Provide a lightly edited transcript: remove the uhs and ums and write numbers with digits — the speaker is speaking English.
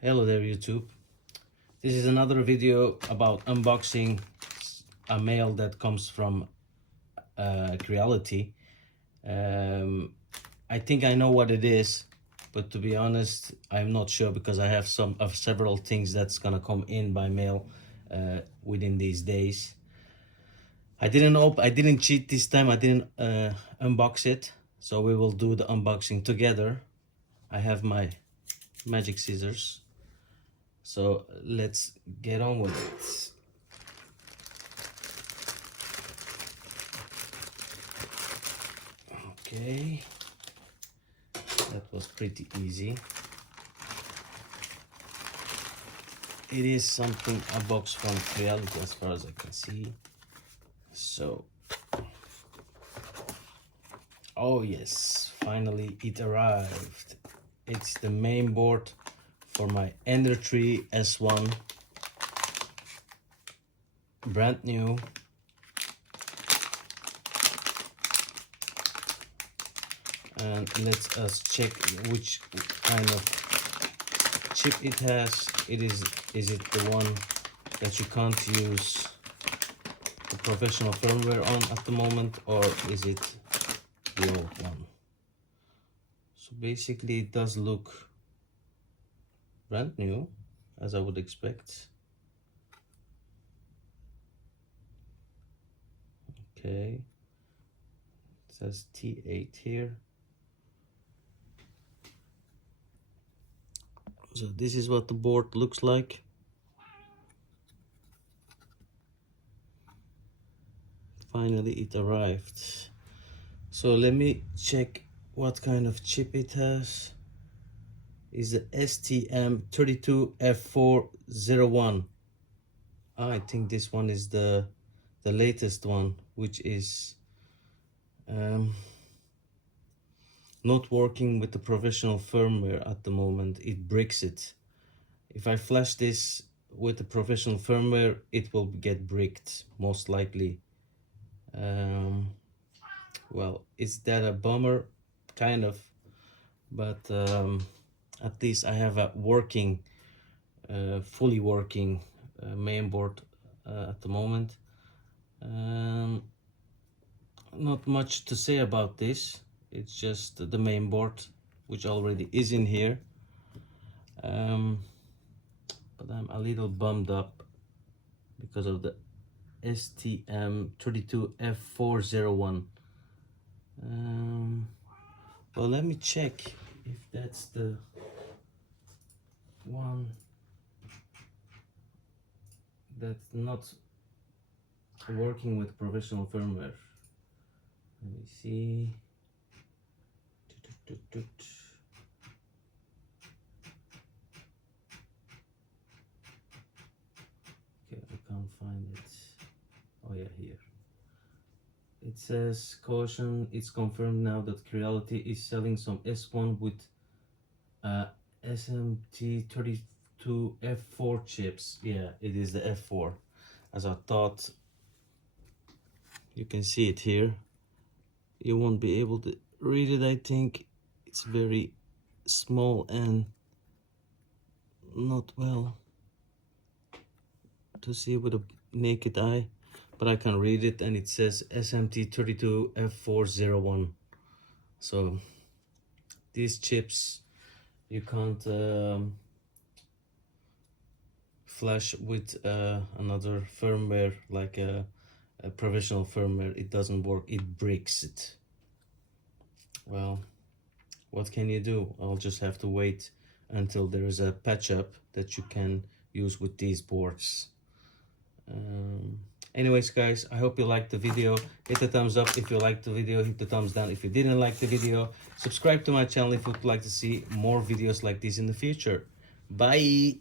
Hello there YouTube. This is another video about unboxing a mail that comes from Creality. I think I know what it is, but to be honest I'm not sure because I have several things that's gonna come in by mail within these days. I didn't cheat this time. I didn't unbox it, so we will do the unboxing together. I have my magic scissors. So let's get on with it. Okay, that was pretty easy. It is something, a box from Creality as far as I can see. So, oh yes, finally it arrived. It's the main board for my Ender 3 S1, brand new. And let us check which kind of chip it has. Is it the one that you can't use the professional firmware on at the moment, or is it the old one? So basically it does look brand new, as I would expect. Okay, it says T8 here. So this is what the board looks like. Finally it arrived. So let me check what kind of chip it has. Is the STM32F401. I think this one is the latest one, which is not working with the professional firmware at the moment. It bricks it. If I flash this with the professional firmware, it will get bricked most likely. Well, is that a bummer? Kind of, but at least I have a working, fully working main board at the moment. Not much to say about this. It's just the main board, which already is in here. But I'm a little bummed up because of the STM32F401. Well, let me check if that's the one that's not working with professional firmware. Let me see. Okay, I can't find it. Oh yeah, here. It says, caution, it's confirmed now that Creality is selling some S1 with SMT32 F4 chips. Yeah, it is the F4, as I thought. You can see it here. You won't be able to read it, I think. It's very small and not well to see with a naked eye, but I can read it, and it says SMT32F401. So these chips you can't flash with another firmware, like a professional firmware. It doesn't work. It bricks it. Well, what can you do? I'll just have to wait until there is a patch up that you can use with these boards. Anyways guys, I hope you liked the video. Hit the thumbs up if you liked the video, hit the thumbs down if you didn't like the video. Subscribe to my channel if you'd like to see more videos like this in the future. Bye.